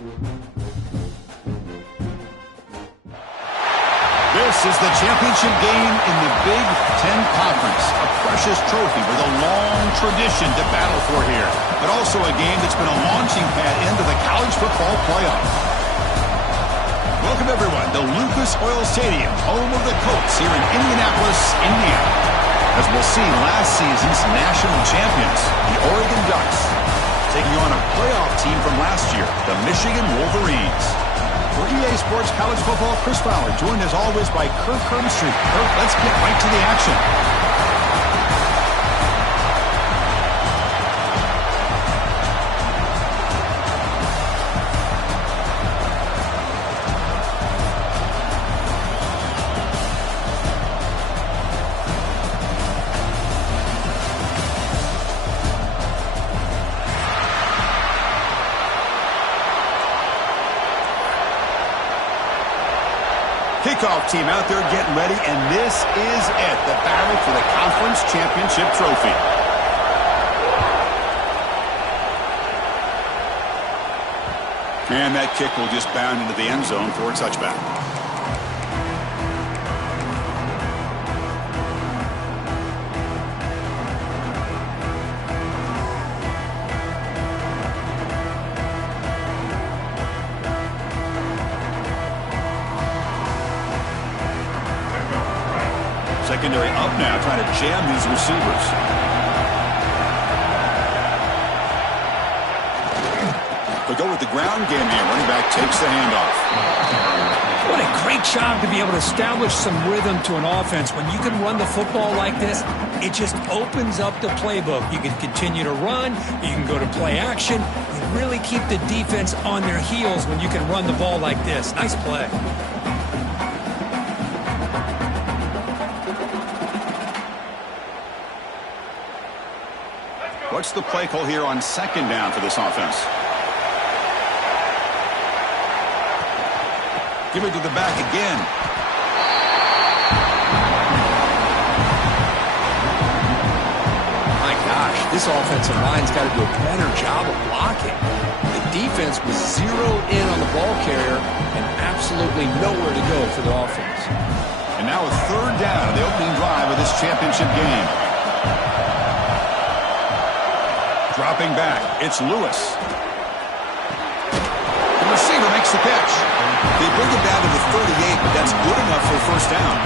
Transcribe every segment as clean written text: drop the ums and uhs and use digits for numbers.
This is the championship game in the Big Ten Conference. A precious trophy with a long tradition to battle for here. But also a game that's been a launching pad into the college football playoff. Welcome, everyone, to Lucas Oil Stadium, home of the Colts here in Indianapolis, Indiana. As we'll see, last season's national champions, the Oregon Ducks, taking on a playoff team from last year, the Michigan Wolverines. For EA Sports College Football, Chris Fowler, joined as always by Kirk Herbstreit. Kirk, let's get right to the action. Kickoff team out there getting ready, and this is it, the battle for the conference championship trophy. And that kick will just bound into the end zone for a touchback. Secondary up now, trying to jam these receivers. They'll go with the ground game here. Running back takes the handoff. What a great job to be able to establish some rhythm to an offense. When you can run the football like this, it just opens up the playbook. You can continue to run. You can go to play action. You really keep the defense on their heels when you can run the ball like this. Nice play. What's the play call here on second down for this offense? Give it to the back again. My gosh, this offensive line's got to do a better job of blocking. The defense was zeroed in on the ball carrier and absolutely nowhere to go for the offense. And now a third down on the opening drive of this championship game. Dropping back, it's Lewis. The receiver makes the catch. They bring it down to the 38, but that's good enough for a first down.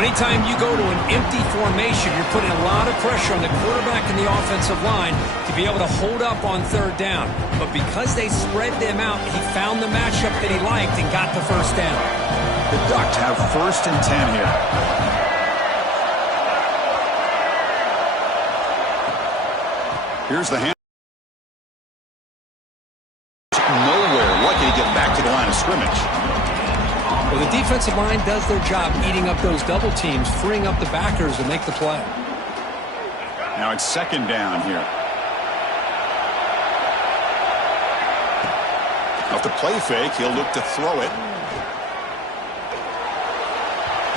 Anytime you go to an empty formation, you're putting a lot of pressure on the quarterback and the offensive line to be able to hold up on third down. But because they spread them out, he found the matchup that he liked and got the first down. The Ducks have 1st and 10 here. Here's the hand. Nowhere. Lucky to get back to the line of scrimmage. Well, the defensive line does their job eating up those double teams, freeing up the backers to make the play. Now it's second down here. Off the play fake, he'll look to throw it.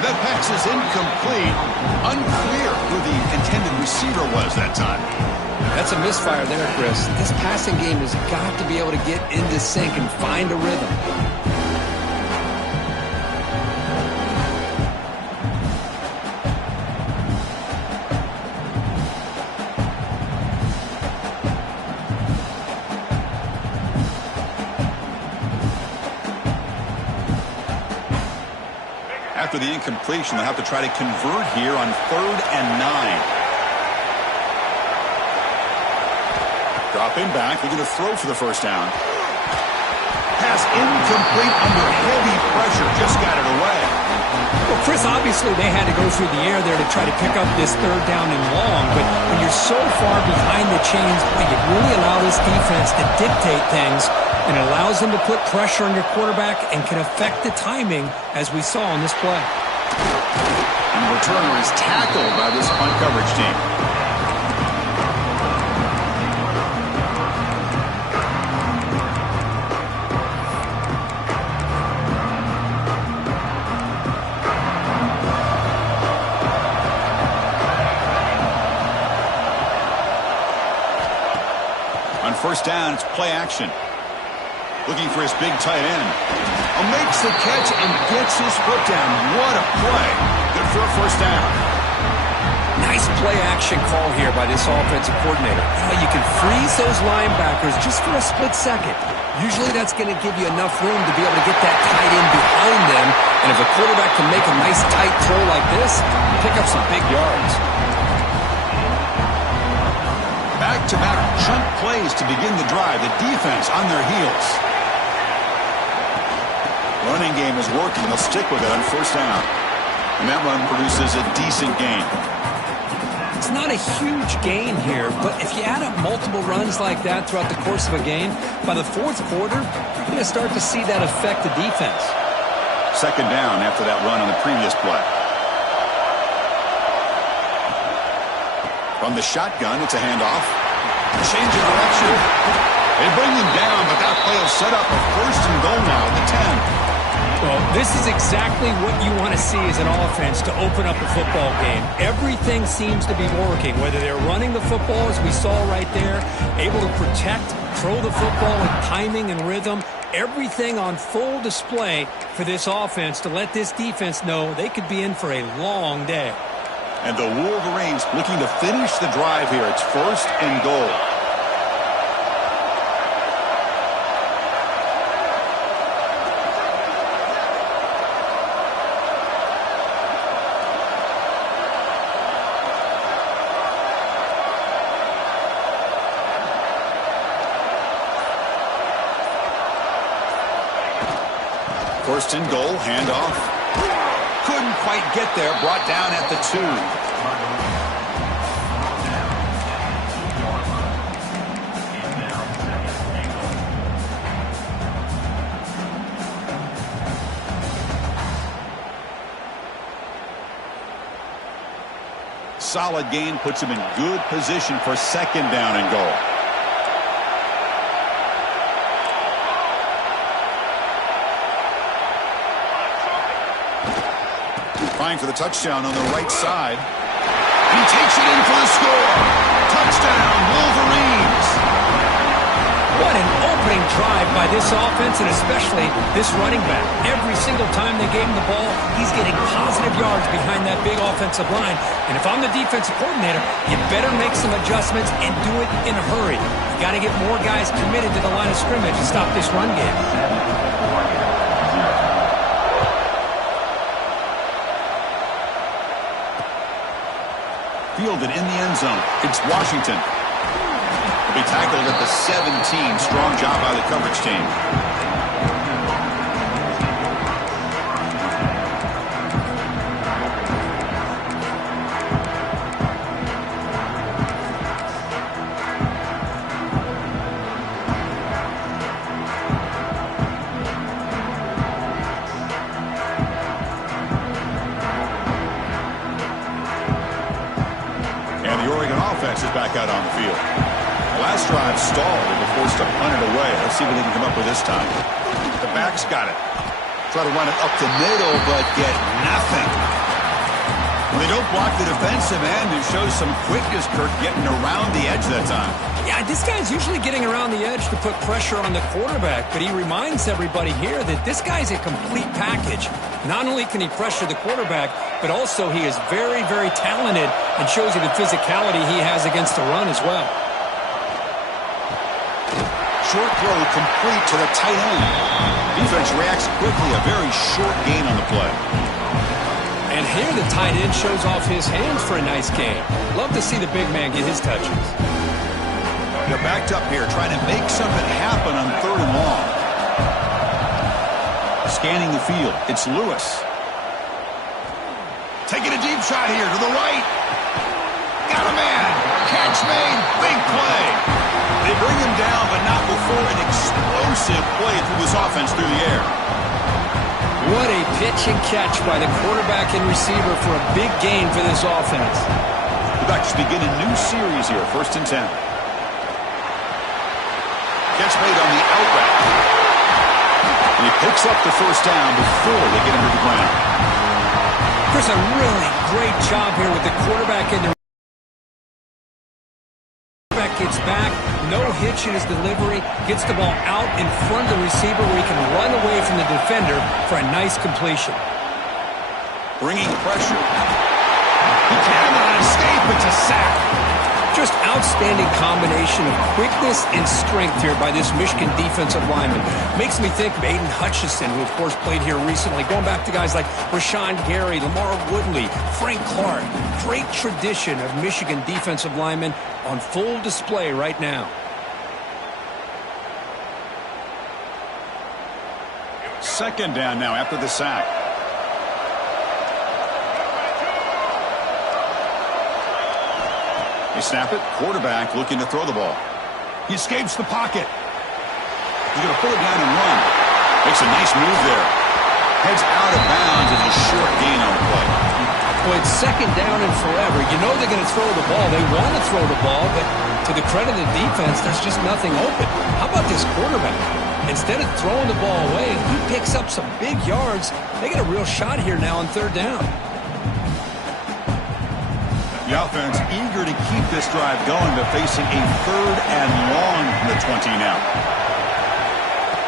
That pass is incomplete. Unclear who the intended receiver was that time. That's a misfire there, Chris. This passing game has got to be able to get into sync and find a rhythm. After the incompletion, they'll have to try to convert here on 3rd and 9. Dropping back, they're going to throw for the first down. Pass incomplete under heavy pressure, just got it away. Well, Chris, obviously they had to go through the air there to try to pick up this third down and long, but when you're so far behind the chains, you really allow this defense to dictate things, and it allows them to put pressure on your quarterback and can affect the timing, as we saw on this play. And the returner is tackled by this punt coverage team. On first down, it's play action. Looking for his big tight end. Makes the catch and gets his foot down. What a play. Good for a first down. Nice play action call here by this offensive coordinator. You can freeze those linebackers just for a split second. Usually that's going to give you enough room to be able to get that tight end behind them. And if a quarterback can make a nice tight throw like this, pick up some big yards. Back-to-back chunk plays to begin the drive. The defense on their heels. Running game is working. They'll stick with it on first down. And that run produces a decent gain. It's not a huge gain here, but if you add up multiple runs like that throughout the course of a game, by the fourth quarter, you're going to start to see that affect the defense. Second down after that run on the previous play. From the shotgun, it's a handoff. Change of direction. They bring him down, but that play will set up a first and goal now at the 10. Well, this is exactly what you want to see as an offense to open up a football game. Everything seems to be working, whether they're running the football, as we saw right there, able to protect, throw the football with timing and rhythm. Everything on full display for this offense to let this defense know they could be in for a long day. And the Wolverines looking to finish the drive here. It's first and goal. First and goal, handoff. Couldn't quite get there, brought down at the 2. Solid gain puts him in good position for second down and goal. Trying for the touchdown on the right side. He takes it in for the score. Touchdown, Wolverines. What an opening drive by this offense, and especially this running back. Every single time they gave him the ball, he's getting positive yards behind that big offensive line. And if I'm the defensive coordinator, you better make some adjustments and do it in a hurry. You got to get more guys committed to the line of scrimmage to stop this run game. Fielded in the end zone. It's Washington. He'll be tackled at the 17. Strong job by the coverage team. Is back out on the field. Last drive stalled and were forced to punt it away. Let's see what they can come up with this time. The back's got it. Try to run it up the middle, but get nothing. When they don't block the defensive end, it shows some quickness, Kirk, getting around the edge that time. Yeah, this guy's usually getting around the edge to put pressure on the quarterback, but he reminds everybody here that this guy's a complete package. Not only can he pressure the quarterback, but also he is very, very talented and shows you the physicality he has against the run as well. Short throw complete to the tight end. Defense reacts quickly, a very short gain on the play. And here the tight end shows off his hands for a nice gain. Love to see the big man get his touches. They're backed up here, trying to make something happen on third and long. Scanning the field, it's Lewis. Taking a deep shot here to the right. Got a man. Catch made. Big play. They bring him down, but not before an explosive play through this offense through the air. What a pitch and catch by the quarterback and receiver for a big gain for this offense. The Ducks begin a new series here, first and 10. Catch made on the out route. And he picks up the first down before they get him to the ground. Chris, a really great job here with the quarterback and the quarterback gets back. No hitch catching his delivery, gets the ball out in front of the receiver where he can run away from the defender for a nice completion. Bringing pressure. He cannot escape. It's a sack. Just outstanding combination of quickness and strength here by this Michigan defensive lineman. Makes me think of Aiden Hutchinson, who, of course, played here recently. Going back to guys like Rashawn Gary, Lamar Woodley, Frank Clark. Great tradition of Michigan defensive linemen on full display right now. Second down now after the sack. They snap it. Quarterback looking to throw the ball. He escapes the pocket. He's going to pull it down and run. Makes a nice move there. Heads out of bounds and a short gain on the play. Well, it's second down and forever. You know they're going to throw the ball. They want to throw the ball, but to the credit of the defense, there's just nothing open. How about this quarterback? Instead of throwing the ball away, he picks up some big yards. They get a real shot here now on third down. The offense eager to keep this drive going, but facing a third and long from the 20 now.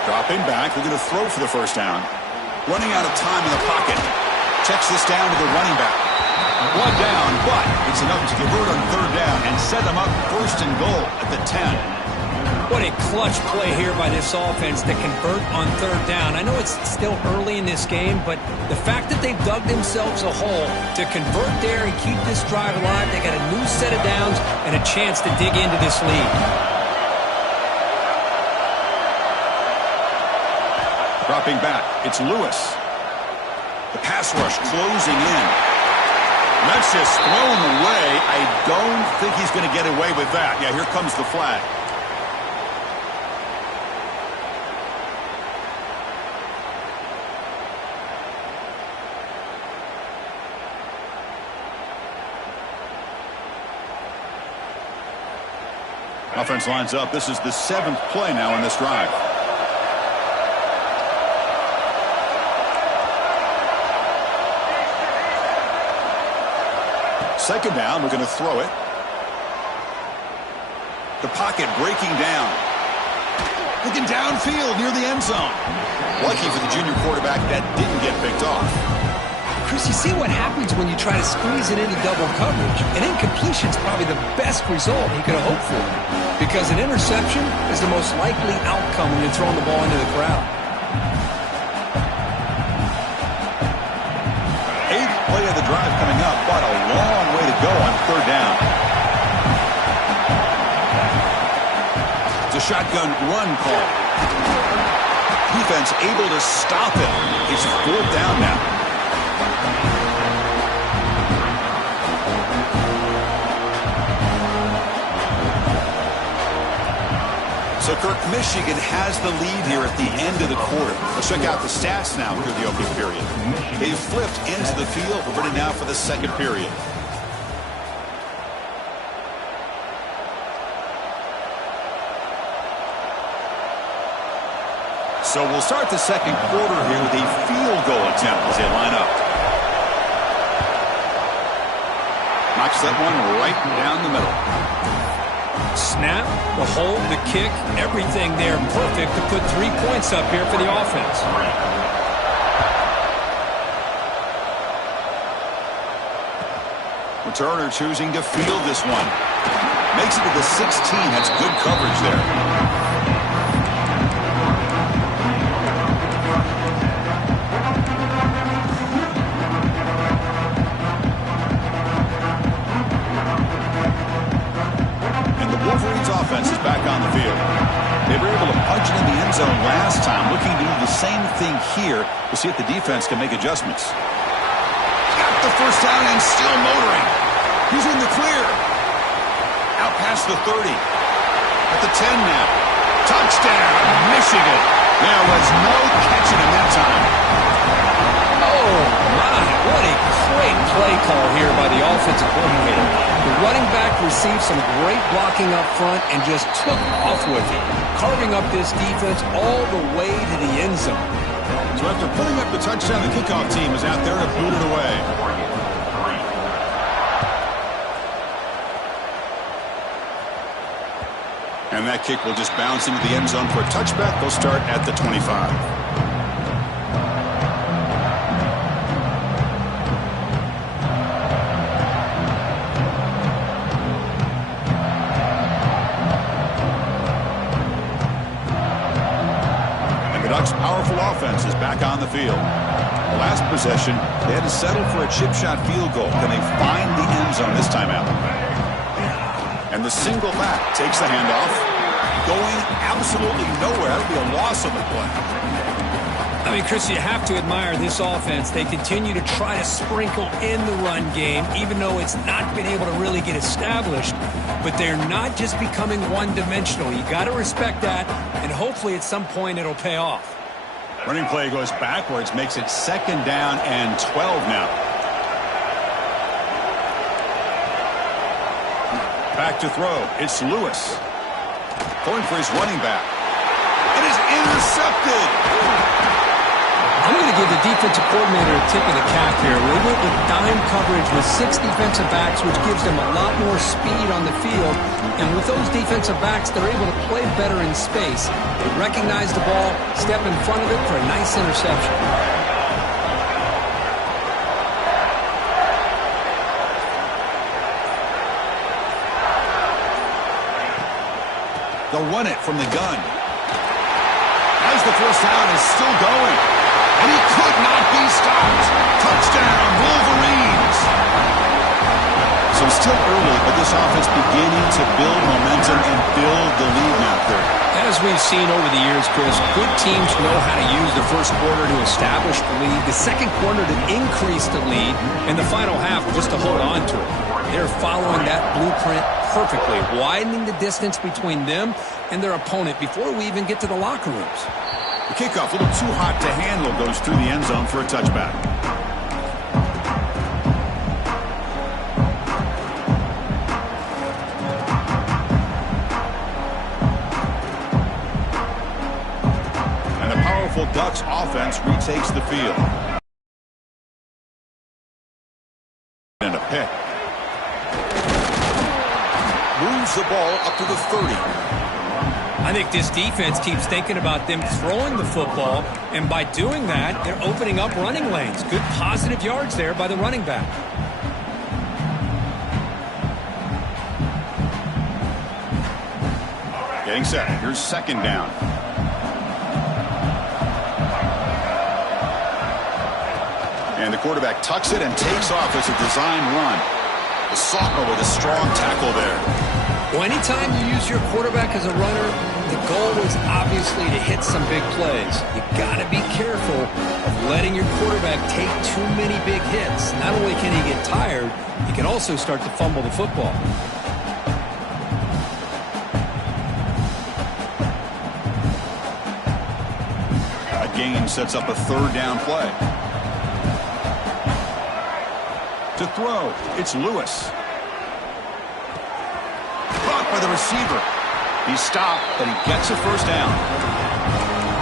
Dropping back, looking to throw for the first down. Running out of time in the pocket. Checks this down to the running back. One down, but it's enough to convert on third down and set them up first and goal at the 10. What a clutch play here by this offense to convert on third down. I know it's still early in this game, but the fact that they've dug themselves a hole to convert there and keep this drive alive, they got a new set of downs and a chance to dig into this lead. Dropping back, it's Lewis. The pass rush closing in. That's just thrown away. I don't think he's going to get away with that. Yeah, here comes the flag. Offense lines up. This is the 7th play now in this drive. Second down, we're going to throw it. The pocket breaking down. Looking downfield near the end zone. Lucky for the junior quarterback that didn't get picked off. Chris, you see what happens when you try to squeeze it into double coverage. An incompletion is probably the best result he could have hoped for, because an interception is the most likely outcome when you're throwing the ball into the crowd. 8th play of the drive coming up, but a long way to go on third down. It's a shotgun run call. Defense able to stop it. It's fourth down now. So, Kirk, Michigan has the lead here at the end of the quarter. Let's check out the stats now through the opening period. They've flipped into the field. We're ready now for the second period. So we'll start the second quarter here with a field goal attempt as they line up. Knocks that one right down the middle. Snap, the hold, the kick, everything there perfect to put 3 points up here for the offense. Returner choosing to field this one. Makes it to the 16. That's good coverage there. Offense is back on the field. They were able to punch it in the end zone last time, looking to do the same thing here to see if the defense can make adjustments. Got the first down and still motoring. He's in the clear. Out past the 30. At the 10 now. Touchdown, Michigan. There was no catching him that time. Oh, my. What a great play call here by the offensive coordinator. The running back received some great blocking up front and just took off with it, carving up this defense all the way to the end zone. So after pulling up the touchdown, the kickoff team is out there to boot it away. And that kick will just bounce into the end zone for a touchback. They'll start at the 25. Powerful offense is back on the field. The last possession, they had to settle for a chip shot field goal. Can they find the end zone this time out? And the single back takes the handoff. Going absolutely nowhere. That'll be a loss of the play. I mean, Chris, you have to admire this offense. They continue to try to sprinkle in the run game, even though it's not been able to really get established. But they're not just becoming one-dimensional. You got to respect that, and hopefully at some point it'll pay off. Running play goes backwards, makes it 2nd down and 12 now. Back to throw. It's Lewis. Going for his running back. It is intercepted. I'm going to give the defensive coordinator a tip of the cap here. They went with dime coverage with 6 defensive backs, which gives them a lot more speed on the field. And with those defensive backs, they're able to play better in space. They recognize the ball, step in front of it for a nice interception. They'll run it from the gun. As the first down is still going. And he could not be stopped. Touchdown, Wolverines. So still early, but this offense beginning to build momentum and build the lead now, Kurt. As we've seen over the years, Chris, good teams know how to use the first quarter to establish the lead, the second quarter to increase the lead, and the final half just to hold on to it. They're following that blueprint perfectly, widening the distance between them and their opponent before we even get to the locker rooms. The kickoff, a little too hot to handle, goes through the end zone for a touchback. And the powerful Ducks offense retakes the field. And a pick. Moves the ball up to the 30. I think this defense keeps thinking about them throwing the football, and by doing that, they're opening up running lanes. Good positive yards there by the running back. Getting set. Here's 2nd down. And the quarterback tucks it and takes off as a design run. The sophomore with a strong tackle there. Well, anytime you use your quarterback as a runner, the goal is obviously to hit some big plays. You got to be careful of letting your quarterback take too many big hits. Not only can he get tired, he can also start to fumble the football. A gain sets up a 3rd down play. To throw, it's Lewis. By the receiver. He's stopped, but he gets a first down.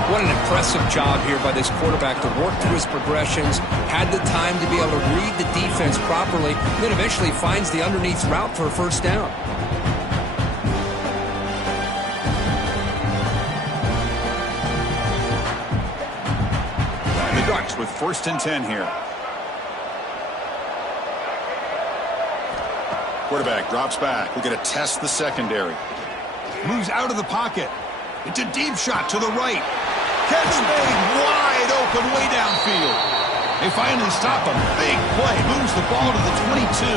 What an impressive job here by this quarterback to work through his progressions, had the time to be able to read the defense properly, and then eventually finds the underneath route for a first down. And the Ducks with 1st and 10 here. Quarterback drops back. We're going to test the secondary. Moves out of the pocket. It's a deep shot to the right. Catch made wide open way downfield. They finally stop him. Big play. Moves the ball to the 22.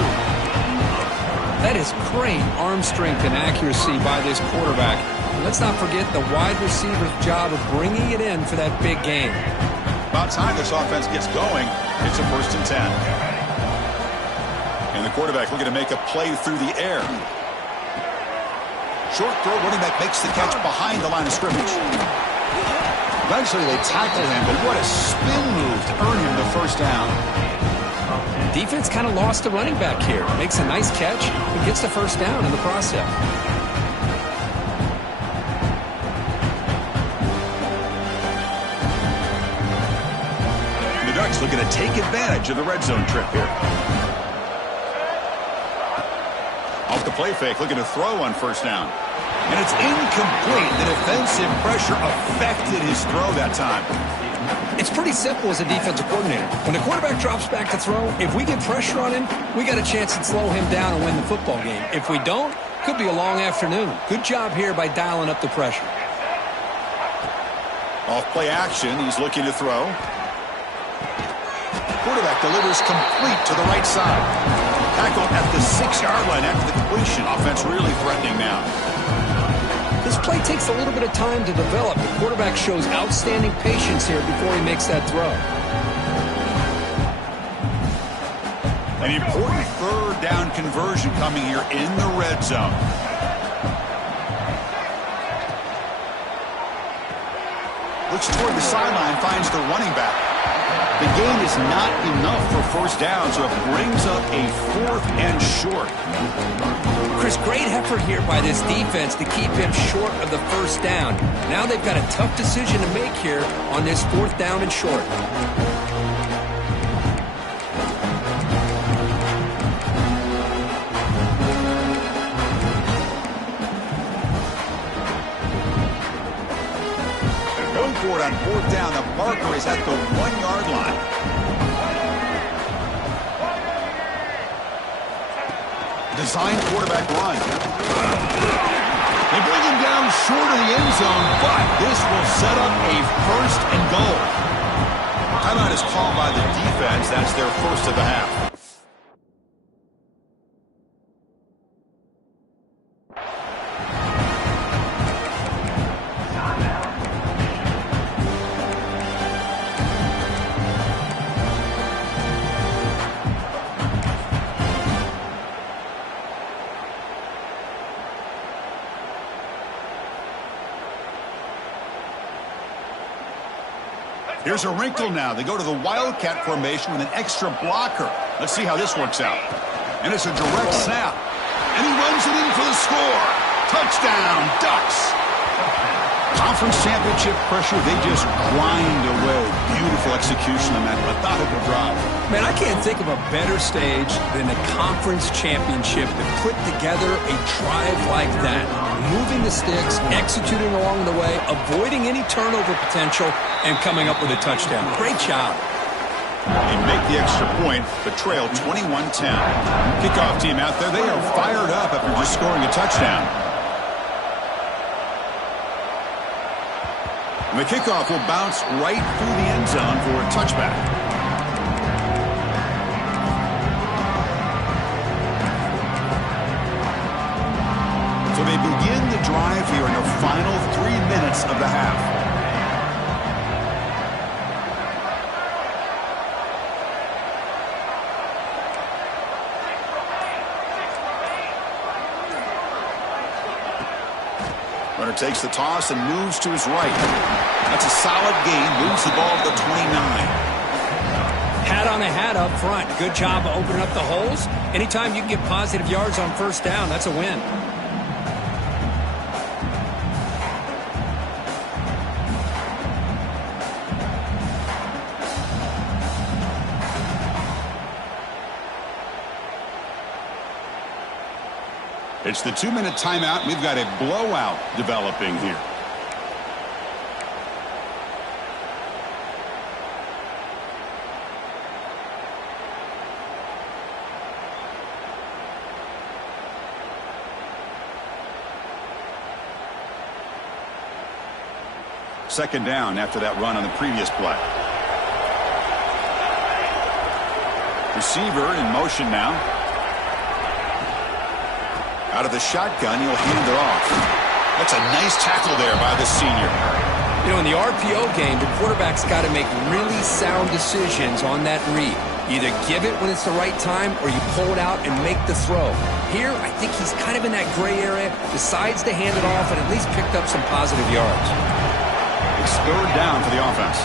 That is great arm strength and accuracy by this quarterback. And let's not forget the wide receiver's job of bringing it in for that big game. About time this offense gets going. It's a 1st and 10. And the quarterback looking to make a play through the air. Short throw, running back makes the catch behind the line of scrimmage. Eventually they tackle him, but what a spin move to earn him the first down. Defense kind of lost the running back here. Makes a nice catch and gets the first down in the process. And the Ducks looking to take advantage of the red zone trip here. Off the play fake, looking to throw on first down. And it's incomplete. The defensive pressure affected his throw that time. It's pretty simple as a defensive coordinator. When the quarterback drops back to throw, if we get pressure on him, we got a chance to slow him down and win the football game. If we don't, could be a long afternoon. Good job here by dialing up the pressure. Off play action, he's looking to throw. Quarterback delivers complete to the right side. Tackle at the 6-yard line after the completion. Offense really threatening now. This play takes a little bit of time to develop. The quarterback shows outstanding patience here before he makes that throw. An important third down conversion coming here in the red zone. Looks toward the sideline, finds the running back. The gain is not enough for first down, so it brings up a 4th and short. Chris, great effort here by this defense to keep him short of the first down. Now they've got a tough decision to make here on this 4th down and short. Going for it on 4th down. The marker is at the 1-yard line. Design quarterback run. They bring him down short of the end zone, but this will set up a 1st and goal. Timeout is called by the defense. That's their first of the half. Here's a wrinkle now. They go to the Wildcat formation with an extra blocker. Let's see how this works out. And it's a direct snap. And he runs it in for the score. Touchdown, Ducks. Conference championship pressure, they just grind away. Beautiful execution on that methodical drive. Man, I can't think of a better stage than the conference championship to put together a drive like that. Moving the sticks, executing along the way, avoiding any turnover potential, and coming up with a touchdown. Great job. They make the extra point, but trail 21-10. Kickoff team out there, they are fired up after just scoring a touchdown. And the kickoff will bounce right through the end zone for a touchback. So they begin the drive here in the final 3 minutes of the half. Runner takes the toss and moves to his right. That's a solid gain. Moves the ball to the 29. Hat on a hat up front. Good job of opening up the holes. Anytime you can get positive yards on first down, that's a win. It's the 2-minute timeout. We've got a blowout developing here. Second down after that run on the previous play. Receiver in motion now. Out of the shotgun, he'll hand it off. That's a nice tackle there by the senior. You know, in the RPO game, the quarterback's got to make really sound decisions on that read. Either give it when it's the right time or you pull it out and make the throw. Here, I think he's kind of in that gray area, decides to hand it off and at least picked up some positive yards. It's third down for the offense.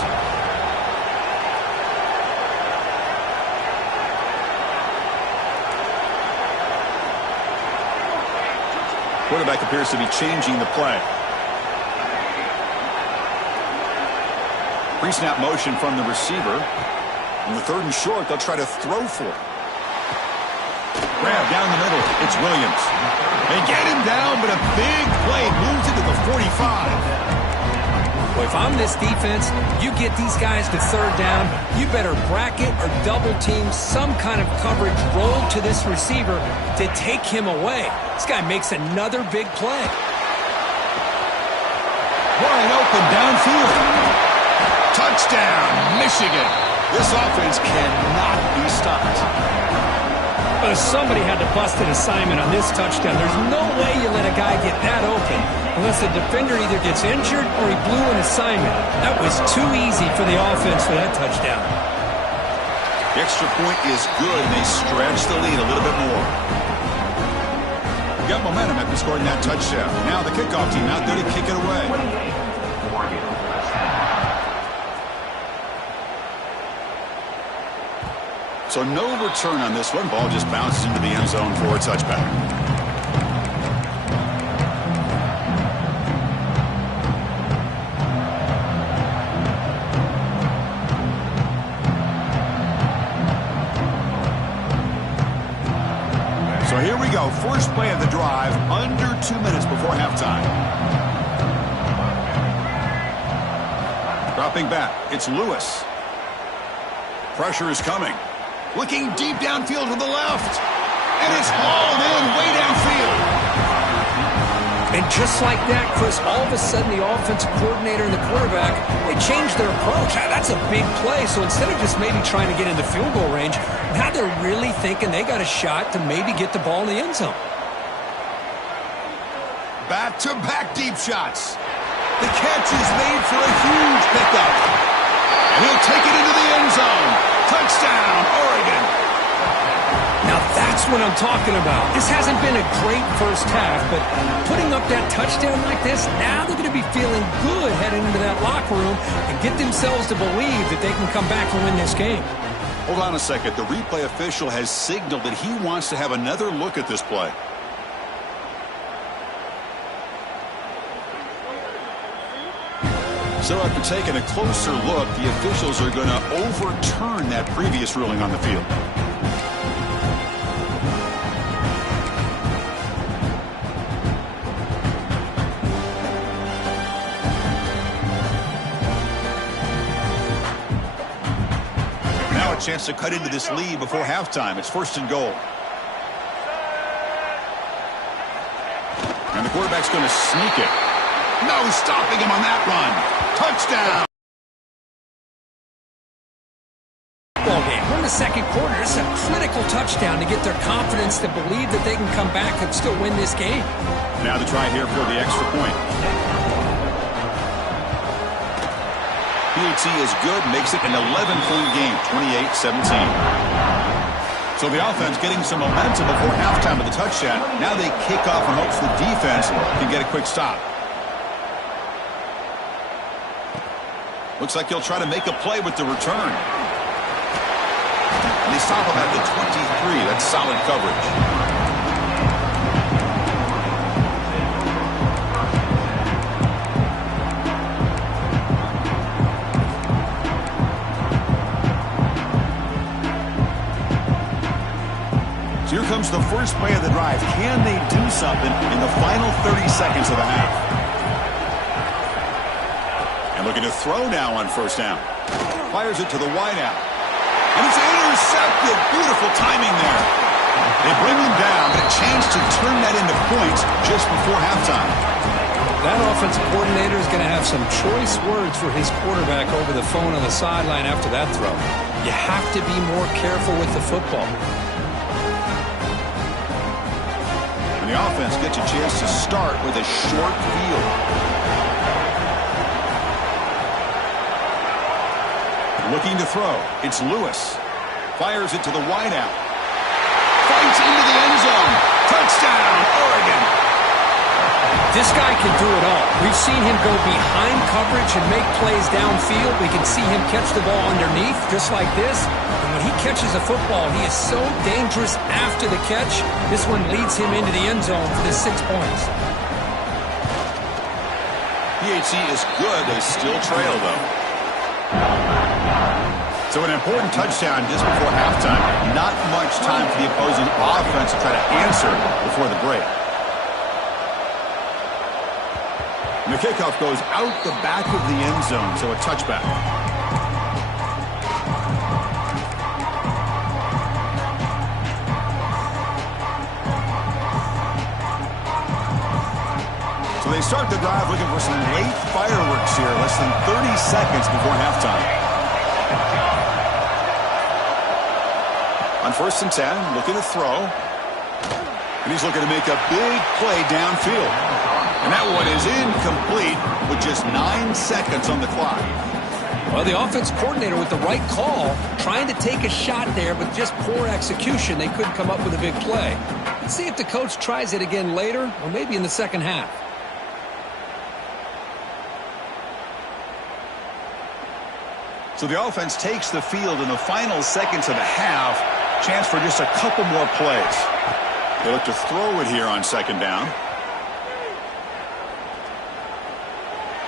Quarterback appears to be changing the play. Pre-snap motion from the receiver. On the 3rd and short, they'll try to throw for it. grab down the middle. It's Williams. They get him down, but a big play moves into the 45. Well, if I'm this defense, you get these guys to third down, you better bracket or double team some kind of coverage roll to this receiver to take him away. This guy makes another big play. Wide open downfield. Touchdown, Michigan. This offense cannot be stopped. Somebody had to bust an assignment on this touchdown. There's no way you let a guy get that open unless the defender either gets injured or he blew an assignment. That was too easy for the offense for that touchdown. The extra point is good, and they stretch the lead a little bit more. Got momentum after scoring that touchdown. Now the kickoff team out there to kick it away. So no return on this one. Ball just bounces into the end zone for a touchback. So here we go. First play of the drive, under 2 minutes before halftime. Dropping back, it's Lewis. Pressure is coming. Looking deep downfield to the left. And it's hauled in way downfield. And just like that, Chris, all of a sudden the offensive coordinator and the quarterback, they changed their approach. That's a big play. So instead of just maybe trying to get into field goal range, now they're really thinking they got a shot to maybe get the ball in the end zone. Back-to-back deep shots. The catch is made for a huge pickup. And he'll take it into the end zone. Touchdown, Oregon. Now that's what I'm talking about. This hasn't been a great first half, but putting up that touchdown like this, now they're going to be feeling good heading into that locker room and get themselves to believe that they can come back and win this game. Hold on a second. The replay official has signaled that he wants to have another look at this play. So after taking a closer look, the officials are going to overturn that previous ruling on the field. Now a chance to cut into this lead before halftime. It's 1st and goal. And the quarterback's going to sneak it. No stopping him on that run. Touchdown. Ball game. We're in the second quarter. This is a critical touchdown to get their confidence to believe that they can come back and still win this game. Now the try here for the extra point. PAT is good, makes it an 11-point game, 28-17. So the offense getting some momentum before halftime of the touchdown. Now they kick off in hopes the defense can get a quick stop. Looks like he'll try to make a play with the return. And they stop him at the 23. That's solid coverage. So here comes the first play of the drive. Can they do something in the final 30 seconds of the half? And looking to throw now on first down. Fires it to the wideout. And it's intercepted. Beautiful timing there. They bring him down, but a chance to turn that into points just before halftime. That offensive coordinator is going to have some choice words for his quarterback over the phone on the sideline after that throw. You have to be more careful with the football. And the offense gets a chance to start with a short field. Looking to throw. It's Lewis. Fires it to the wideout. Fights into the end zone. Touchdown, Oregon. This guy can do it all. We've seen him go behind coverage and make plays downfield. We can see him catch the ball underneath, just like this. And when he catches a football, he is so dangerous after the catch. This one leads him into the end zone for the 6 points. PAT is good. They still trail, though. So an important touchdown just before halftime. Not much time for the opposing offense to try to answer before the break. And the kickoff goes out the back of the end zone, so a touchback. So they start the drive looking for some late fireworks here, less than 30 seconds before halftime. On 1st and 10, looking to throw. And he's looking to make a big play downfield. And that one is incomplete with just 9 seconds on the clock. Well, the offense coordinator with the right call, trying to take a shot there, but just poor execution. They couldn't come up with a big play. Let's see if the coach tries it again later, or maybe in the second half. So the offense takes the field in the final seconds of the half. Chance for just a couple more plays. They look to throw it here on 2nd down.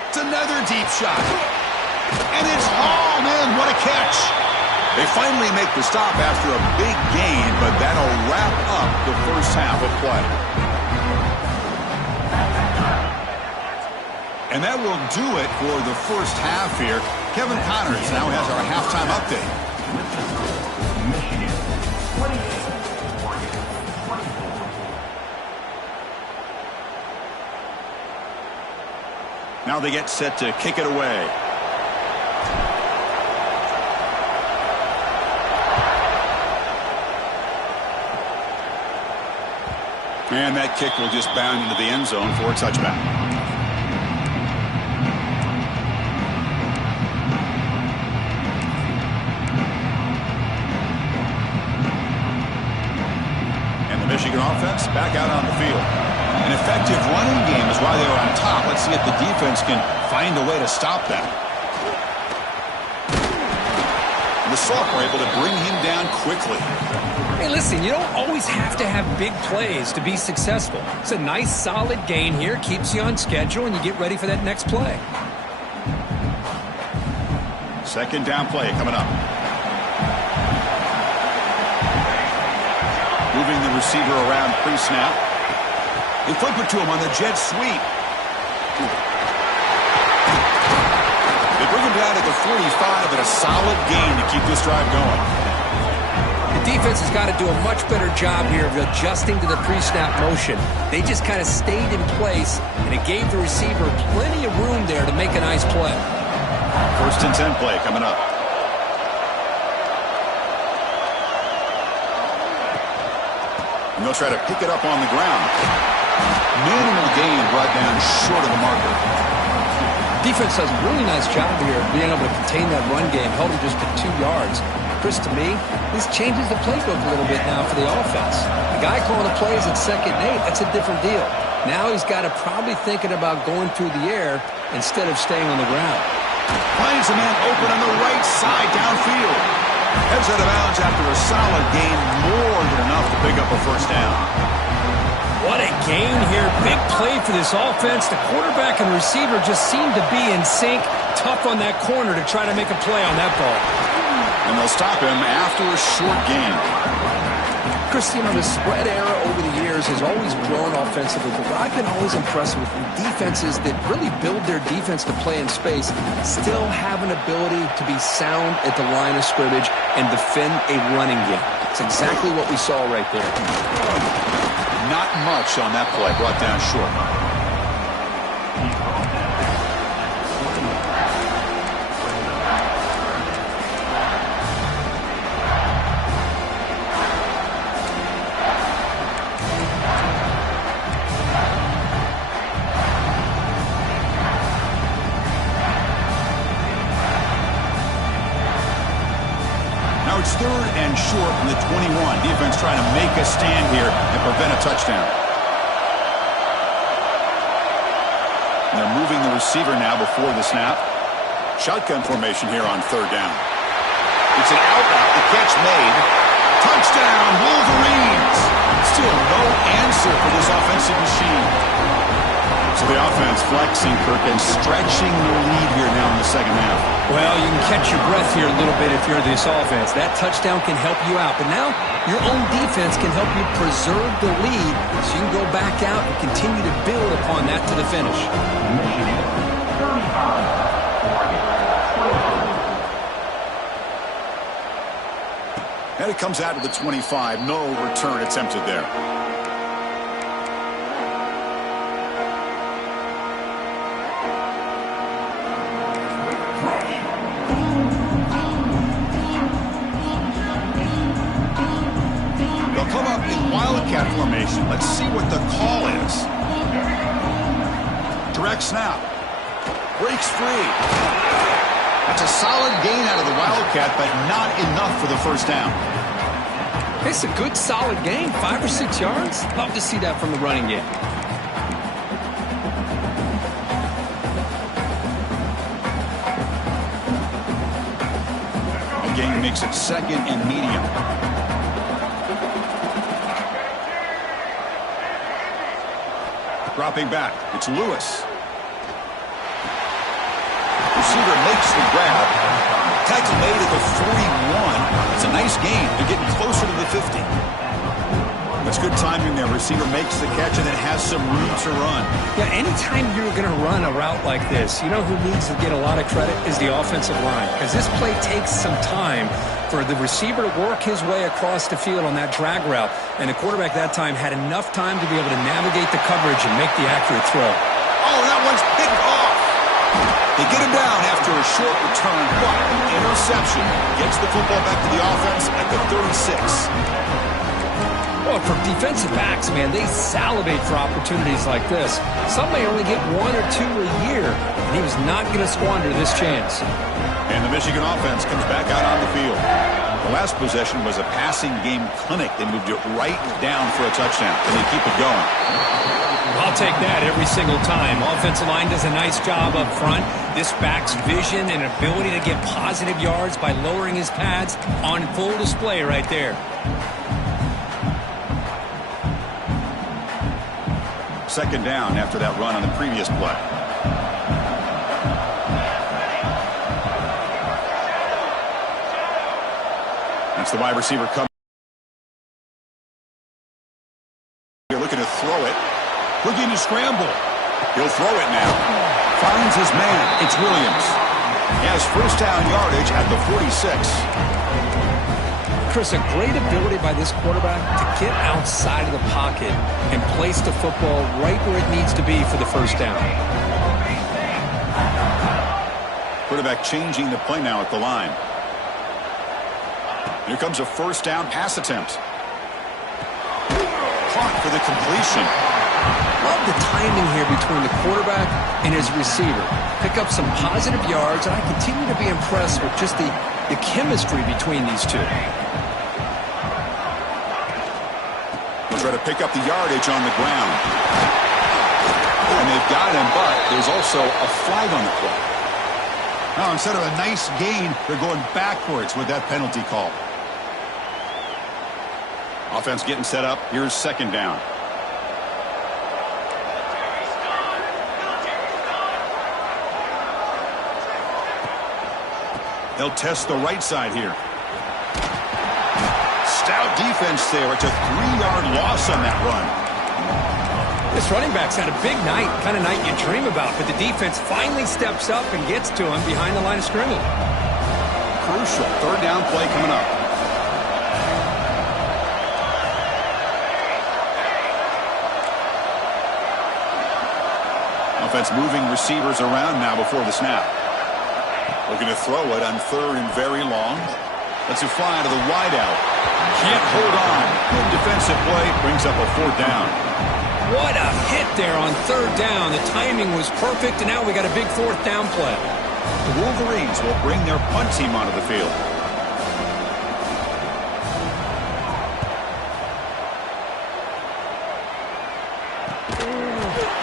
It's another deep shot. And it's hauled in. What a catch. They finally make the stop after a big gain, but that'll wrap up the first half of play. And that will do it for the first half here. Kevin Connors now has our halftime update. Now they get set to kick it away. And that kick will just bound into the end zone for a touchback. And the Michigan offense back out on the field. An effective running game is why they were on top. Let's see if the defense can find a way to stop that. And the Sox were able to bring him down quickly. Hey, listen, you don't always have to have big plays to be successful. It's a nice, solid gain here. Keeps you on schedule, and you get ready for that next play. 2nd down play coming up. Moving the receiver around pre-snap. They flip it to him on the jet sweep. They bring him down at the 45 at a solid gain to keep this drive going. The defense has got to do a much better job here of adjusting to the pre-snap motion. They just kind of stayed in place, and it gave the receiver plenty of room there to make a nice play. 1st and 10 play coming up. And they'll try to pick it up on the ground. Minimal gain brought down short of the marker. Defense does a really nice job here of being able to contain that run game. Held him just to 2 yards. Chris, to me, this changes the playbook a little bit now for the offense. The guy calling the plays at 2nd and 8, that's a different deal. Now he's got to probably thinking about going through the air instead of staying on the ground. Finds a man open on the right side downfield. Heads out of bounds after a solid gain, more than enough to pick up a 1st down. What a gain here. Big play for this offense. The quarterback and receiver just seem to be in sync. Tough on that corner to try to make a play on that ball. And they'll stop him after a short gain. Chris, you know, the spread era over the years has always grown offensively, but what I've been always impressed with defenses that really build their defense to play in space still have an ability to be sound at the line of scrimmage and defend a running game. It's exactly what we saw right there. Not much on that play, brought down short. Now it's 3rd and short from the 21. Defense trying to make a stand here and prevent a touchdown. And they're moving the receiver now before the snap. Shotgun formation here on 3rd down. It's an out route. The catch made. Touchdown, Wolverines. Still no answer for this offensive machine. So the offense flexing, Kirk, and stretching the lead here now in the 2nd half. Well, you can catch your breath here a little bit if you're this offense. That touchdown can help you out. But now your own defense can help you preserve the lead so you can go back out and continue to build upon that to the finish. And it comes out to the 25. No return attempted there. They'll come up in wildcat formation. Let's see what the call is. Direct snap. Breaks free. That's a solid gain out of the wildcat, but not enough for the first down. It's a good, solid gain. 5 or 6 yards. Love to see that from the running game. The gain makes it second and medium. Dropping back. It's Lewis. Receiver makes the grab. Tackle made at the 41. It's a nice gain. They're getting closer to the 50. That's good timing there. Receiver makes the catch and then has some room to run. Yeah, anytime you're going to run a route like this, you know who needs to get a lot of credit is the offensive line. Because this play takes some time for the receiver to work his way across the field on that drag route. And the quarterback that time had enough time to be able to navigate the coverage and make the accurate throw. Oh, that one's picked off. They get him down after a short return, but interception gets the football back to the offense at the 36. Well, for defensive backs, man, they salivate for opportunities like this. Some may only get 1 or 2 a year, and he was not going to squander this chance. And the Michigan offense comes back out on the field. The last possession was a passing game clinic. They moved it right down for a touchdown. Can they keep it going? I'll take that every single time. Offensive line does a nice job up front. This back's vision and ability to get positive yards by lowering his pads on full display right there. Second down after that run on the previous play. That's the wide receiver coming. They're looking to throw it. Looking to scramble. He'll throw it now. Finds his man. It's Williams. He has first down yardage at the 46. Chris, a great ability by this quarterback to get outside of the pocket and place the football right where it needs to be for the first down. Quarterback changing the play now at the line. Here comes a first down pass attempt. Caught for the completion. Love the timing here between the quarterback and his receiver. Pick up some positive yards, and I continue to be impressed with just the chemistry between these two. They'll try to pick up the yardage on the ground. And they've got him, but there's also a flag on the play. Now, instead of a nice gain, they're going backwards with that penalty call. Offense getting set up. Here's second down. They'll test the right side here. Stout defense there. It's a 3-yard loss on that run. This running back's had a big night, kind of night you dream about, but the defense finally steps up and gets to him behind the line of scrimmage. Crucial third down play coming up. Offense moving receivers around now before the snap. Looking to throw it on third and very long. Lets it fly to the wideout. Can't hold on. Good defensive play. Brings up a fourth down. What a hit there on third down. The timing was perfect, and now we got a big fourth down play. The Wolverines will bring their punt team onto the field.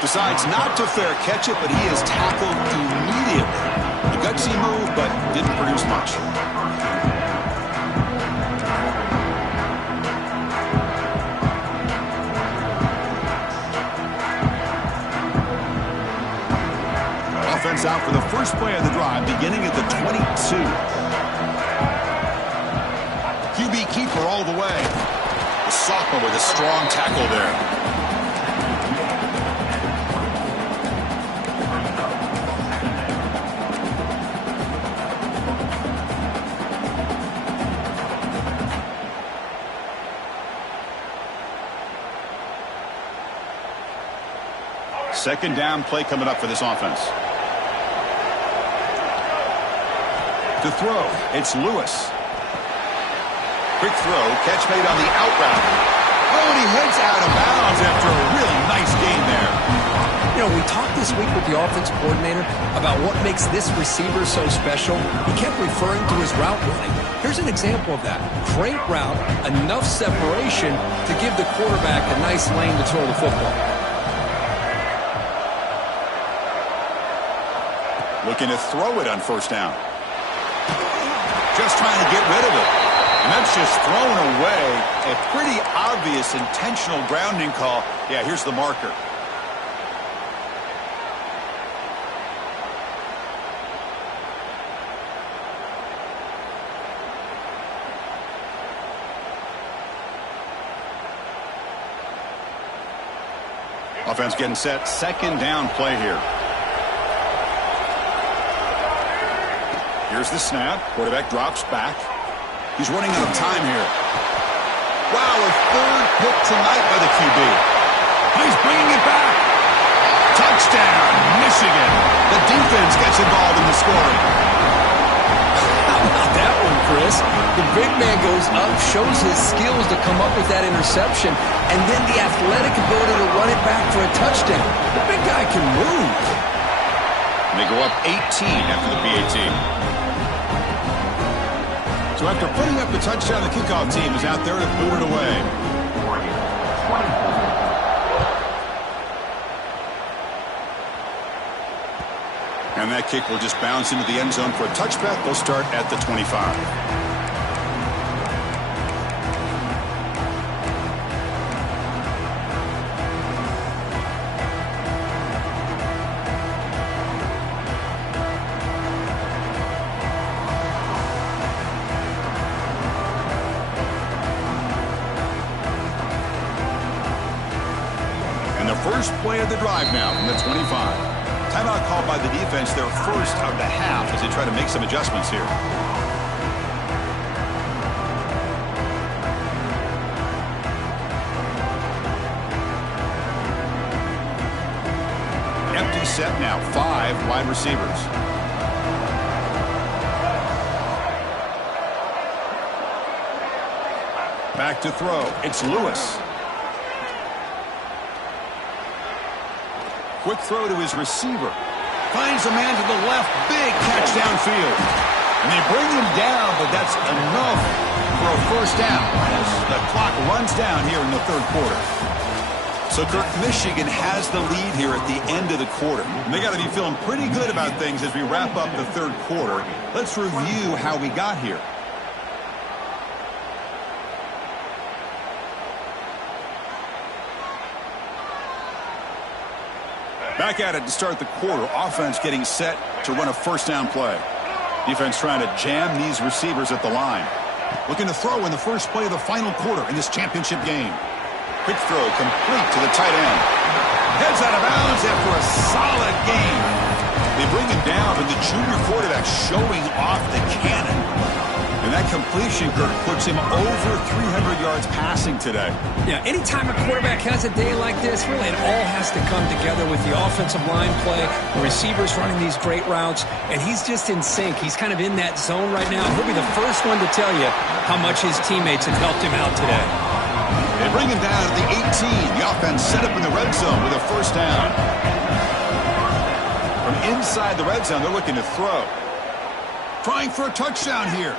Decides not to fair catch it, but he is tackled immediately. A gutsy move, but didn't produce much. Offense out for the First play of the drive beginning at the 22. QB keeper all the way. The sophomore with a strong tackle there. Second down play coming up for this offense. To throw, it's Lewis. Quick throw, catch made on the out route. Oh, and he heads out of bounds after a really nice gain there. You know, we talked this week with the offensive coordinator about what makes this receiver so special. He kept referring to his route running. Here's an example of that. Great route, enough separation to give the quarterback a nice lane to throw the football. Looking to throw it on first down. Just trying to get rid of it. And that's just thrown away. A pretty obvious intentional grounding call. Yeah, here's the marker. Offense getting set. Second down play here. Here's the snap. Quarterback drops back. He's running out of time here. Wow, a third pick tonight by the QB. He's bringing it back. Touchdown, Michigan. The defense gets involved in the scoring. How about that one, Chris? The big man goes up, shows his skills to come up with that interception, and then the athletic ability to run it back for a touchdown. The big guy can move. They go up 18 after the PAT. So after putting up the touchdown, the kickoff team is out there to boot it away. And that kick will just bounce into the end zone for a touchback. They'll start at the 25. First play of the drive now from the 25. Timeout called by the defense, their first of the half as they try to make some adjustments here. Empty set now, 5 wide receivers. Back to throw, it's Lewis. Quick throw to his receiver. Finds a man to the left. Big catch downfield. And they bring him down, but that's enough for a first down as the clock runs down here in the third quarter. So, Kirk, Michigan has the lead here at the end of the quarter. And they got to be feeling pretty good about things as we wrap up the third quarter. Let's review how we got here. Back at it to start the quarter. Offense getting set to run a first down play. Defense trying to jam these receivers at the line. Looking to throw in the first play of the final quarter in this championship game. Quick throw complete to the tight end. Heads out of bounds after a solid game. They bring him down, but the junior quarterback showing off the cannon. And that completion, Kirk, puts him over 300 yards passing today. Yeah, anytime a quarterback has a day like this, really it all has to come together with the offensive line play, the receivers running these great routes, and he's just in sync. He's kind of in that zone right now. He'll be the first one to tell you how much his teammates have helped him out today. They bring him down at the 18. The offense set up in the red zone with a first down. From inside the red zone, they're looking to throw. Trying for a touchdown here.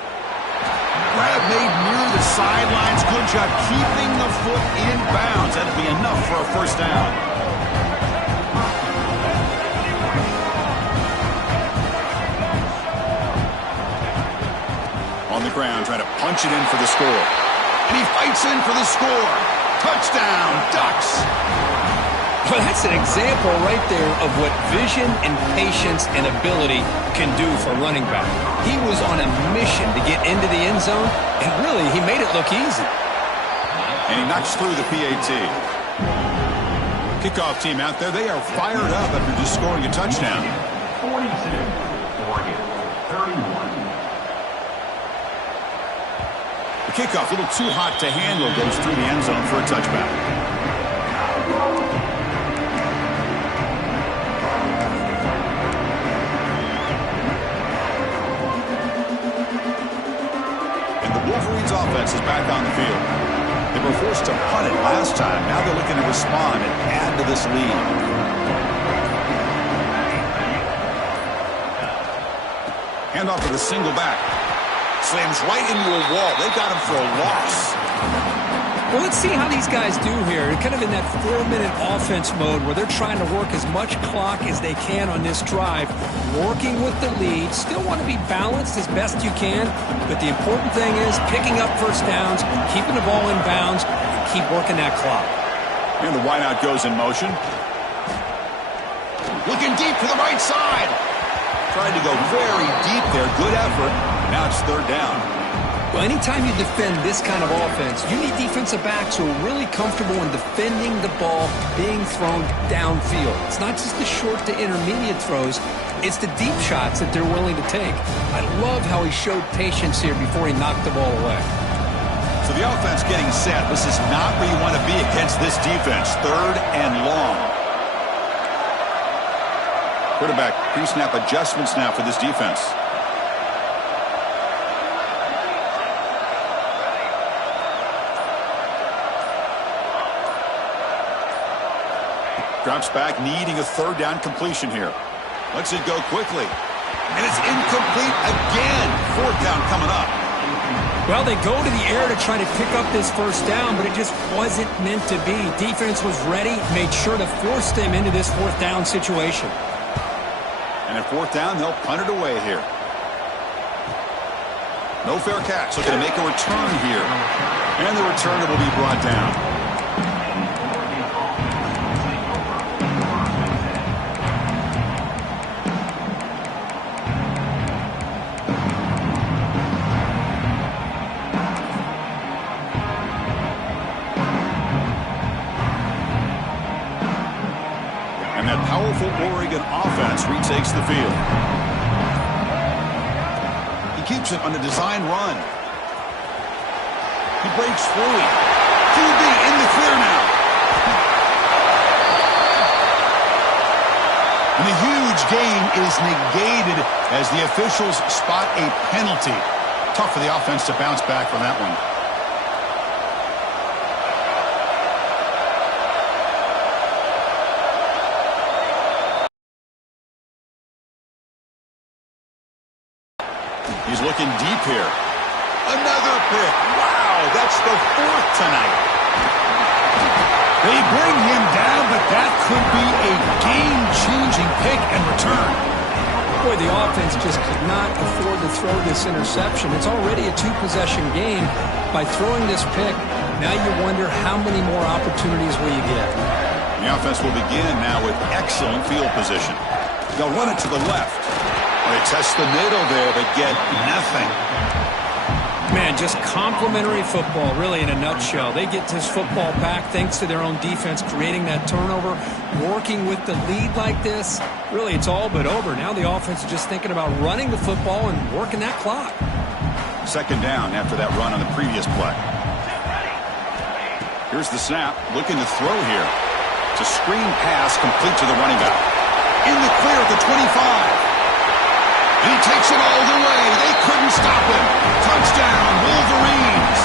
Grab made near the sidelines. Good job keeping the foot in bounds. That'll be enough for a first down. On the ground, trying to punch it in for the score. And he fights in for the score. Touchdown, Ducks. Well, that's an example right there of what vision and patience and ability can do for running back. He was on a mission to get into the end zone, and really, he made it look easy. And he knocks through the PAT. Kickoff team out there, they are fired up after just scoring a touchdown. 42, Oregon, 31. The kickoff, a little too hot to handle, goes through the end zone for a touchback. Wolverine's offense is back on the field. They were forced to punt it last time. Now they're looking to respond and add to this lead. Hand off to the single back. Slams right into a wall. They got him for a loss. Well, let's see how these guys do here. They're kind of in that 4-minute offense mode where they're trying to work as much clock as they can on this drive, working with the lead. Still want to be balanced as best you can, but the important thing is picking up first downs, keeping the ball in bounds, and keep working that clock. And the wideout goes in motion. Looking deep to the right side. Tried to go very deep there. Good effort. Now it's third down. Well, anytime you defend this kind of offense, you need defensive backs who are really comfortable in defending the ball being thrown downfield. It's not just the short to intermediate throws, it's the deep shots that they're willing to take. I love how he showed patience here before he knocked the ball away. So the offense getting set. This is not where you want to be against this defense. Third and long. Quarterback pre-snap adjustments now for this defense. Drops back, needing a third down completion here. Lets it go quickly. And it's incomplete again. Fourth down coming up. Well, they go to the air to try to pick up this first down, but it just wasn't meant to be. Defense was ready, made sure to force them into this fourth down situation. And at fourth down, they'll punt it away here. No fair catch. Looking to make a return here. And the returner will be brought down. Oregon offense retakes the field. He keeps it on the design run. He breaks free. QB in the clear now. And the huge gain is negated as the officials spot a penalty. Tough for the offense to bounce back from that one. He's looking deep here. Another pick. Wow, that's the fourth tonight. They bring him down, but that could be a game-changing pick and return. Boy, the offense just could not afford to throw this interception. It's already a two-possession game. By throwing this pick, now you wonder how many more opportunities will you get. The offense will begin now with excellent field position. They'll run it to the left. They test the middle there, but get nothing. Man, just complimentary football, really, in a nutshell. They get this football back thanks to their own defense, creating that turnover, working with the lead like this. Really, it's all but over. Now the offense is just thinking about running the football and working that clock. Second down after that run on the previous play. Here's the snap, looking to throw here. It's a screen pass complete to the running back. In the clear at the 25. And he takes it all the way. They couldn't stop him. Touchdown, Wolverines.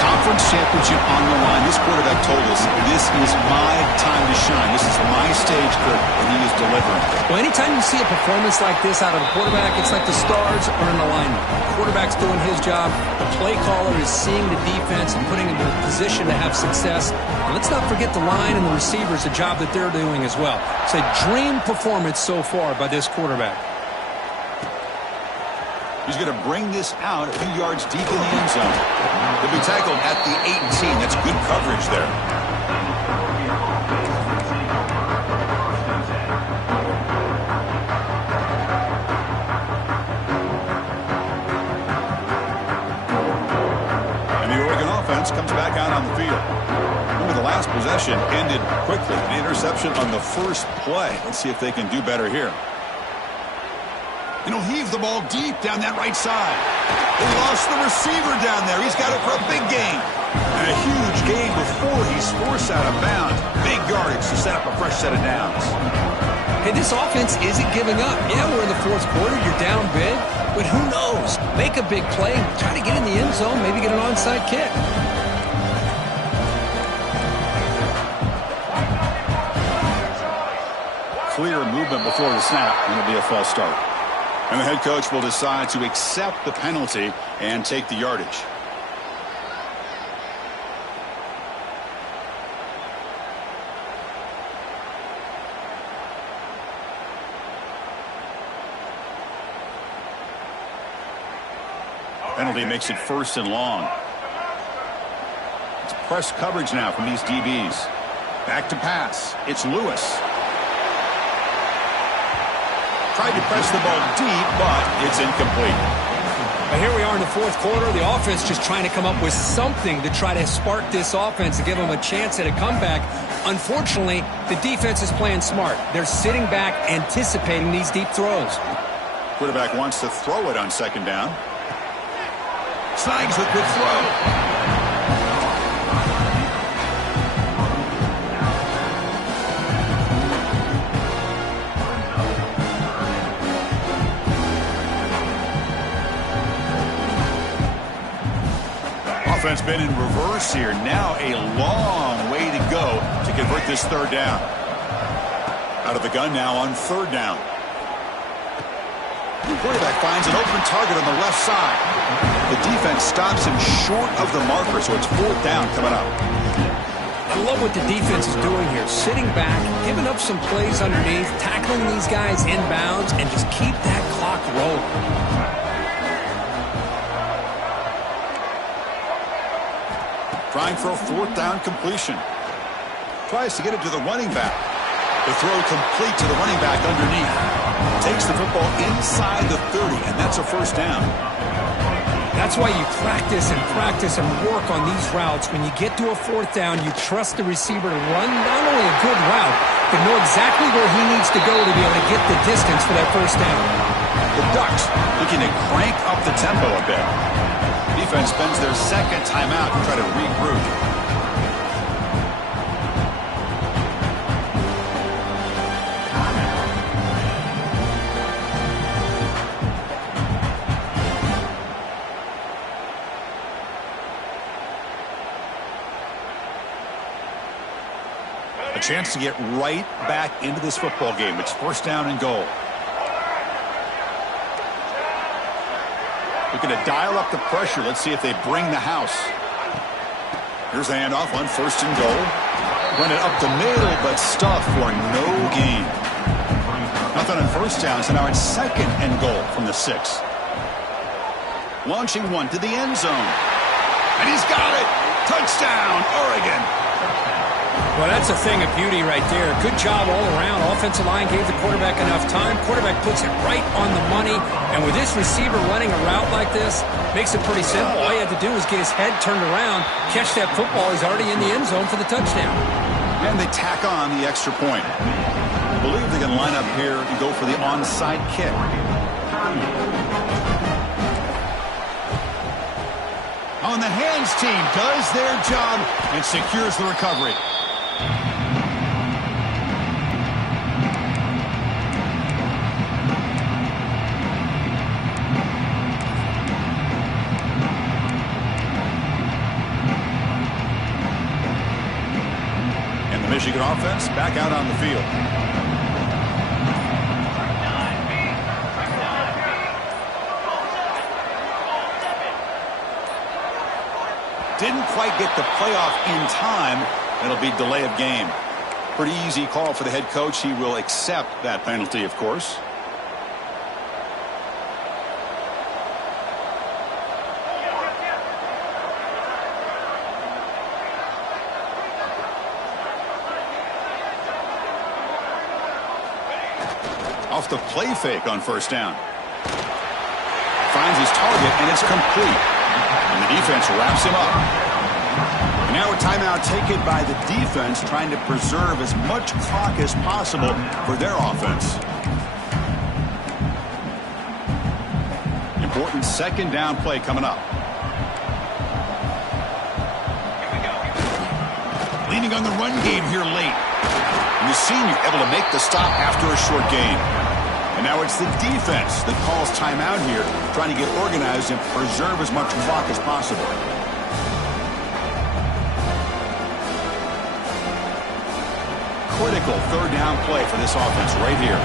Conference championship on the line. This quarterback told us, this is my time to shine. This is my stage, Kurt, and he is delivering. Well, anytime you see a performance like this out of a quarterback, it's like the stars are in alignment. The quarterback's doing his job. The play caller is seeing the defense and putting him in a position to have success. And let's not forget the line and the receivers, the job that they're doing as well. It's a dream performance so far by this quarterback. He's going to bring this out a few yards deep in the end zone. He'll be tackled at the 18. That's good coverage there. offense comes back out on the field. Remember, the last possession ended quickly. An interception on the first play. Let's see if they can do better here. And he'll heave the ball deep down that right side. They lost the receiver down there. He's got it for a big gain. And a huge gain before he's forced out of bounds. Big yardage to set up a fresh set of downs. Hey, this offense isn't giving up. Yeah, we're in the fourth quarter. You're down big. But who knows? Make a big play. Try to get in the end zone. Maybe get an onside kick. Clear movement before the snap. And it'll be a false start. And the head coach will decide to accept the penalty and take the yardage. Penalty makes it 1st and long. It's press coverage now from these DBs. Back to pass. It's Lewis. Tried to press the ball deep, but it's incomplete. But here we are in the fourth quarter. The offense just trying to come up with something to try to spark this offense and give them a chance at a comeback. Unfortunately, the defense is playing smart. They're sitting back, anticipating these deep throws. Quarterback wants to throw it on 2nd down. Snags a good throw. Offense been in reverse here. Now a long way to go to convert this 3rd down. Out of the gun now on 3rd down. The quarterback finds an open target on the left side. The defense stops him short of the marker, so it's 4th down coming up. I love what the defense is doing here. Sitting back, giving up some plays underneath, tackling these guys inbounds, and just keep that clock rolling. Trying for a 4th down completion. Tries to get it to the running back. The throw complete to the running back underneath. Takes the football inside the 30, and that's a 1st down. That's why you practice and work on these routes. When you get to a 4th down, you trust the receiver to run not only a good route, but know exactly where he needs to go to be able to get the distance for that 1st down. The Ducks looking to crank up the tempo a bit. Defense spends their 2nd timeout to try to regroup. A chance to get right back into this football game. It's 1st down and goal. Looking to dial up the pressure. Let's see if they bring the house. Here's the handoff on 1st and goal. Run it up the middle, but stuff for no gain. Nothing on 1st down, so now it's 2nd and goal from the 6. Launching one to the end zone. And he's got it. Touchdown, Oregon. Well, that's a thing of beauty right there. Good job all around. Offensive line gave the quarterback enough time. Quarterback puts it right on the money. And with this receiver running a route like this, makes it pretty simple. All you have to do is get his head turned around, catch that football. He's already in the end zone for the touchdown. And they tack on the extra point. I believe they can line up here and go for the onside kick. On the hands team does their job and secures the recovery. And the Michigan offense back out on the field. Didn't quite get the playoff in time. It'll be delay of game. Pretty easy call for the head coach. He will accept that penalty, of course. Off the play fake on 1st down. Finds his target, and it's complete. And the defense wraps him up. And now a timeout taken by the defense, trying to preserve as much clock as possible for their offense. Important second down play coming up. Leaning on the run game here late. And the senior able to make the stop after a short gain. And now it's the defense that calls timeout here, trying to get organized and preserve as much clock as possible. Critical third down play for this offense right here.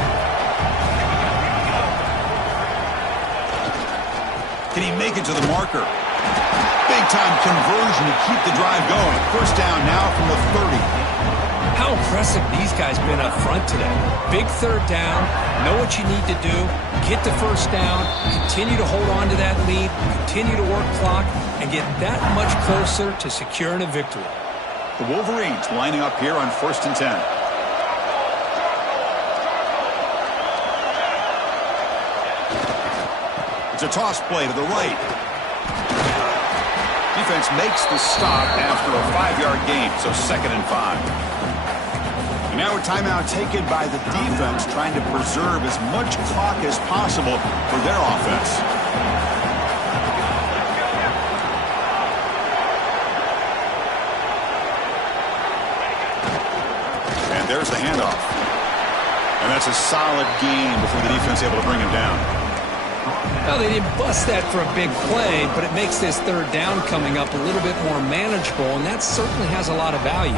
Can he make it to the marker? Big-time conversion to keep the drive going. First down now from the 30. How impressive these guys been up front today. Big third down, know what you need to do, get the first down, continue to hold on to that lead, continue to work clock, and get that much closer to securing a victory. The Wolverines lining up here on 1st and 10. It's a toss play to the right. Defense makes the stop after a 5-yard gain, so 2nd and 5. And now a timeout taken by the defense, trying to preserve as much clock as possible for their offense. And there's the handoff. And that's a solid gain before the defense able to bring him down. Well, they didn't bust that for a big play, but it makes this third down coming up a little bit more manageable, and that certainly has a lot of value.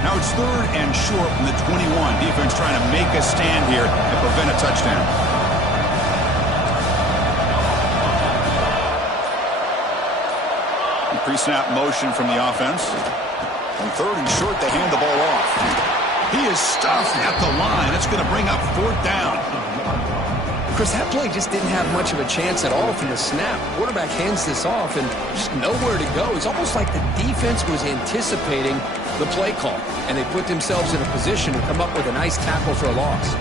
Now it's 3rd and short from the 21. Defense trying to make a stand here and prevent a touchdown. Pre-snap motion from the offense. On 3rd and short, they hand the ball off. He is stuffed at the line. It's going to bring up 4th down. Chris, that play just didn't have much of a chance at all from the snap. Quarterback hands this off and just nowhere to go. It's almost like the defense was anticipating the play call, and they put themselves in a position to come up with a nice tackle for a loss.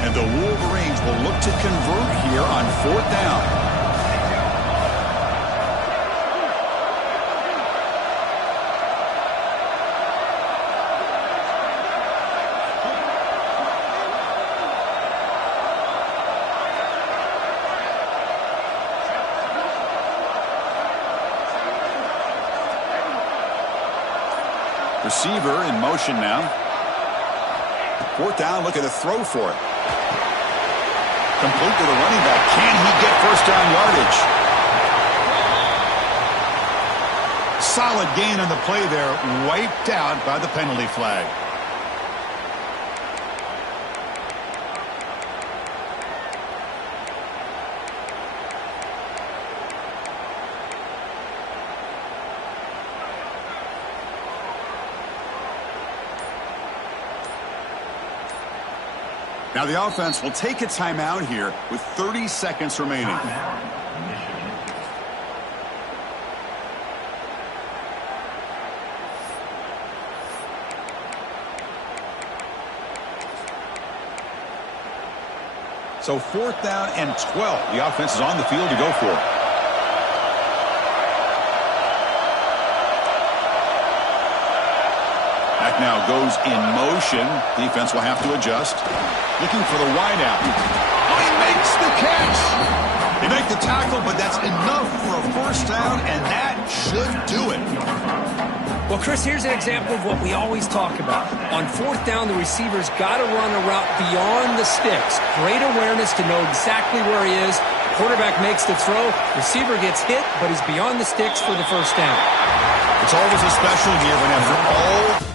And the Wolverines will look to convert here on 4th down. Receiver in motion now. 4th down, looking to throw for it. Complete to the running back. Can he get first down yardage? Solid gain on the play there. Wiped out by the penalty flag. Now the offense will take a timeout here with 30 seconds remaining. So 4th down and 12. The offense is on the field to go for it. Back now goes in motion. Defense will have to adjust. Looking for the wideout. Oh, he makes the catch. They make the tackle, but that's enough for a first down, and that should do it. Well, Chris, here's an example of what we always talk about. On 4th down, the receiver's got to run a route beyond the sticks. Great awareness to know exactly where he is. Quarterback makes the throw. Receiver gets hit, but he's beyond the sticks for the first down. It's always a special year when after all...